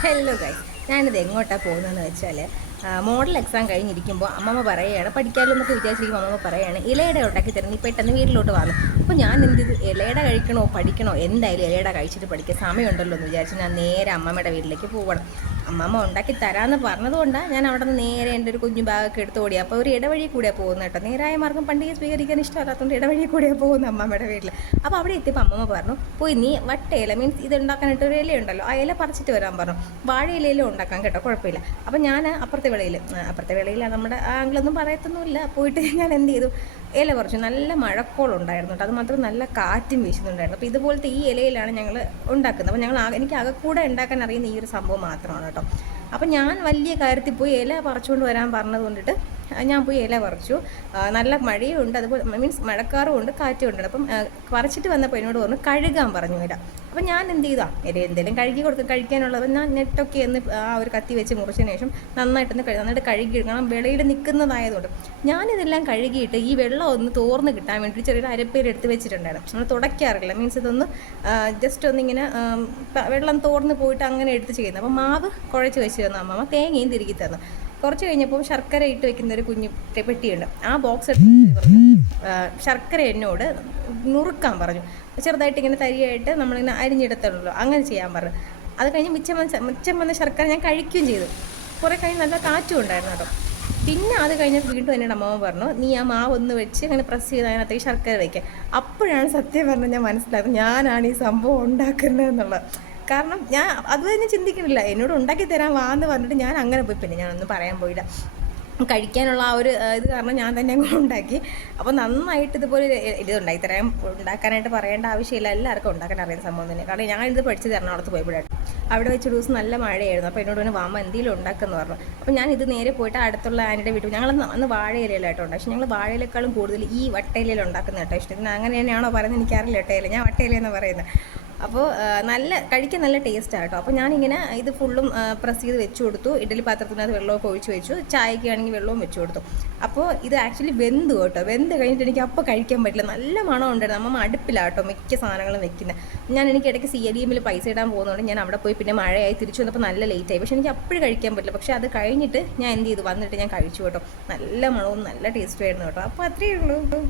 Hello guys, ഞാനിത് എങ്ങോട്ടാണ് പോകുന്നതെന്ന് വെച്ചാൽ മോഡൽ എക്സാം കഴിഞ്ഞിരിക്കുമ്പോൾ അമ്മമ്മ പറയുകയാണ് പഠിക്കാമല്ലോ എന്നൊക്കെ വിചാരിച്ചിരിക്കുമ്പോൾ അമ്മമ്മ പറയുകയാണ് ഇലയുടെ ഉണ്ടാക്കി തരുന്നത് നീ പെട്ടെന്ന് വീട്ടിലോട്ട് വന്നു. അപ്പോൾ ഞാൻ എന്ത് ചെയ്തു, ഇലയുടെ കഴിക്കണോ പഠിക്കണോ, എന്തായാലും ഇലയുടെ കഴിച്ചിട്ട് പഠിക്കുക, സമയമുണ്ടല്ലോ എന്ന് വിചാരിച്ച് ഞാൻ നേരെ അമ്മമ്മയുടെ വീട്ടിലേക്ക് പോകണം. അമ്മമ്മ ഉണ്ടാക്കി തരാമെന്ന് പറഞ്ഞതുകൊണ്ടാണ് ഞാൻ അവിടെ നിന്ന് നേരെ എൻ്റെ ഒരു കുഞ്ഞു ബാഗൊക്കെ എടുത്ത് ഓടി. അപ്പോൾ ഒരു ഇടവഴി കൂടിയാണ് പോകുന്നത് കേട്ടോ. നേരായ മാർഗ്ഗം പണ്ടിക സ്വീകരിക്കാൻ ഇഷ്ടമല്ലാത്തതുകൊണ്ട് ഇടവഴി കൂടിയാണ് പോകുന്നത് അമ്മമ്മയുടെ വീട്ടിൽ. അപ്പോൾ അവിടെ എത്തിയപ്പോൾ അമ്മമ്മ പറഞ്ഞു, പോയി നീ വട്ടയില മീൻസ് ഇത് ഉണ്ടാക്കാനായിട്ട് ഒരു ഇല ഉണ്ടല്ലോ, ആ ഇല പറിച്ചിട്ട് വരാൻ പറഞ്ഞു. വാഴയിലയിലും ഉണ്ടാക്കാം കേട്ടോ, കുഴപ്പമില്ല. അപ്പോൾ ഞാൻ അപ്പുറത്തെ വിളയിൽ നമ്മുടെ ആംഗിളൊന്നും പറയത്തൊന്നുമില്ല. പോയിട്ട് ഞാൻ എന്ത് ചെയ്തു, ഇല കുറച്ച് നല്ല മഴക്കോളുണ്ടായിരുന്നു കേട്ടോ. അത് മാത്രം നല്ല കാറ്റും വീശുന്നുണ്ടായിരുന്നു. അപ്പോൾ ഇതുപോലത്തെ ഈ ഇലയിലാണ് ഞങ്ങൾ ഉണ്ടാക്കുന്നത്. അപ്പോൾ എനിക്ക് അകക്കൂടെ ഉണ്ടാക്കാൻ അറിയുന്ന ഈ ഒരു സംഭവം മാത്രമാണ് കേട്ടോ. അപ്പം ഞാൻ വലിയ കാര്യത്തിൽ പോയി ഇല പറിച്ചുകൊണ്ട് വരാൻ പറഞ്ഞത് കൊണ്ടിട്ട് ഞാൻ പോയി ഇല പറിച്ചു. നല്ല മഴയും ഉണ്ട്, അതുപോലെ മീൻസ് മഴക്കാറും ഉണ്ട്, കാറ്റും ഉണ്ട്. അപ്പം പറിച്ചിട്ട് വന്നപ്പോൾ എന്നോട് പറഞ്ഞു കഴുകാൻ പറഞ്ഞു ഇല. അപ്പം ഞാൻ എന്ത് ചെയ്താൽ എന്തെങ്കിലും കഴിക്കാനുള്ളത് ഞാൻ നെറ്റൊക്കെ ഒന്ന് ആ ഒരു കത്തി വെച്ച് മുറിച്ചതിന് ശേഷം നന്നായിട്ട് കഴുകി എടുക്കണം. വെളിയിൽ നിൽക്കുന്നതായതുകൊണ്ട് ഞാനിതെല്ലാം കഴുകിയിട്ട് ഈ വെള്ളം ഒന്ന് തോർന്ന് കിട്ടാൻ വേണ്ടിയിട്ട് ചെറിയൊരു അരപ്പേര് എടുത്ത് വെച്ചിട്ടുണ്ടായിരുന്നു. നമ്മൾ തുടയ്ക്കാറില്ല, മീൻസ് ഇതൊന്ന് ജസ്റ്റ് ഒന്നിങ്ങനെ വെള്ളം തോർന്ന് പോയിട്ട് അങ്ങനെ എടുത്ത് ചെയ്യുന്നത്. അപ്പം മാവ് കുഴച്ച് വെച്ച് തന്നു അമ്മമ്മ, തേങ്ങയും തിരുകി തന്നു. കുറച്ച് കഴിഞ്ഞപ്പോൾ ശർക്കര ഇട്ട് വെക്കുന്ന ഒരു കുഞ്ഞു പെട്ടിയുണ്ട്, ആ ബോക്സ് എടുത്ത് ശർക്കര എന്നോട് നുറുക്കാൻ പറഞ്ഞു. ചെറുതായിട്ട് ഇങ്ങനെ തരിയായിട്ട് നമ്മളിങ്ങനെ അരിഞ്ഞെടുത്തുള്ളൂ, അങ്ങനെ ചെയ്യാൻ പറഞ്ഞു. അത് കഴിഞ്ഞ് മിച്ചം വന്ന ശർക്കര ഞാൻ കഴിക്കുകയും ചെയ്തു. കുറേ കഴിഞ്ഞ് നല്ല കാറ്റും ഉണ്ടായിരുന്നു കേട്ടോ. പിന്നെ അത് കഴിഞ്ഞപ്പോൾ വീണ്ടും എന്നോട് അമ്മമ്മ പറഞ്ഞു, നീ ആ മാവ് ഒന്ന് വെച്ച് അങ്ങനെ പ്രസ് ചെയ്ത് അതിനകത്തേക്ക് ശർക്കര വയ്ക്കുക. അപ്പോഴാണ് സത്യം പറഞ്ഞാൽ ഞാൻ മനസ്സിലാക്കുന്നത് ഞാനാണ് ഈ സംഭവം ഉണ്ടാക്കുന്നത് എന്നുള്ളത്. കാരണം ഞാൻ അത് തന്നെ ചിന്തിക്കുന്നില്ല, എന്നോട് ഉണ്ടാക്കി തരാൻ വാന്ന് പറഞ്ഞിട്ട് ഞാൻ അങ്ങനെ പോയി. പിന്നെ ഞാനൊന്നും പറയാൻ പോയില്ല, കഴിക്കാനുള്ള ആ ഒരു ഇത് കാരണം ഞാൻ തന്നെ അങ്ങ് ഉണ്ടാക്കി. അപ്പോൾ നന്നായിട്ട് ഇതുപോലെ ഇത് ഉണ്ടാക്കാനായിട്ട് പറയേണ്ട ആവശ്യമില്ല, എല്ലാവർക്കും ഉണ്ടാക്കാൻ അറിയുന്ന സംഭവം തന്നെ. കാരണം ഞാൻ ഇത് പഠിച്ചത് എറണാകുളത്ത് പോയപ്പോഴാണ്. അവിടെ വെച്ച് ദിവസം നല്ല മഴയായിരുന്നു. അപ്പോൾ എന്നോട് തന്നെ വാമ എന്തെങ്കിലും ഉണ്ടാക്കുമെന്ന് പറഞ്ഞു. അപ്പോൾ ഞാൻ ഇത് നേരെ പോയിട്ട് അടുത്തുള്ള ആൻ്റെ വീട്ടിൽ, ഞങ്ങൾ അന്ന് വാഴയിലയിലായിട്ട് ഉണ്ടാക്കി. പക്ഷേ ഞങ്ങൾ വാഴയിലേക്കാളും കൂടുതൽ ഈ വട്ടയിലയിൽ ഉണ്ടാക്കുന്ന കേട്ടോ ഇഷ്ടം. ഇതിന് അങ്ങനെ തന്നെയാണോ പറയുന്നത് എനിക്കറിയില്ല, ഇട്ടയില, ഞാൻ വട്ടയിലെന്ന് പറയുന്നത്. അപ്പോൾ കഴിക്കാൻ നല്ല ടേസ്റ്റാണ് കേട്ടോ. അപ്പോൾ ഞാനിങ്ങനെ ഇത് ഫുള്ളും പ്രസ് ചെയ്ത് വെച്ച് കൊടുത്തു. ഇഡ്ഡലി പാത്രത്തിനകത്ത് വെള്ളമൊക്കെ ഒഴിച്ച് വെച്ചു, ചായക്ക് ആണെങ്കിൽ വെള്ളവും വെച്ച് കൊടുത്തു. അപ്പോൾ ഇത് ആക്ച്വലി വെന്ത് കേട്ടോ. വെന്ത് കഴിഞ്ഞിട്ട് എനിക്ക് അപ്പോൾ കഴിക്കാൻ പറ്റില്ല, നല്ല മണം ഉണ്ടായിരുന്നു. അമ്മ അടുപ്പിലാട്ടോ മിക്ക സാധനങ്ങളും വെക്കുന്നത്. എനിക്ക് ഇടയ്ക്ക് CIDM പൈസ ഇടാൻ പോകുന്നതുകൊണ്ട് ഞാൻ അവിടെ പോയി, പിന്നെ മഴയായി തിരിച്ചു വന്നപ്പോൾ നല്ല ലേറ്റായി. പക്ഷേ എനിക്ക് അപ്പോഴും കഴിക്കാൻ പറ്റില്ല. പക്ഷേ അത് കഴിഞ്ഞിട്ട് ഞാൻ എന്ത് ചെയ്തു, വന്നിട്ട് ഞാൻ കഴിച്ചു കേട്ടോ. നല്ല മണവും നല്ല ടേസ്റ്റും ആയിരുന്നു കേട്ടോ. അപ്പോൾ അത്രയേ ഉള്ളൂ.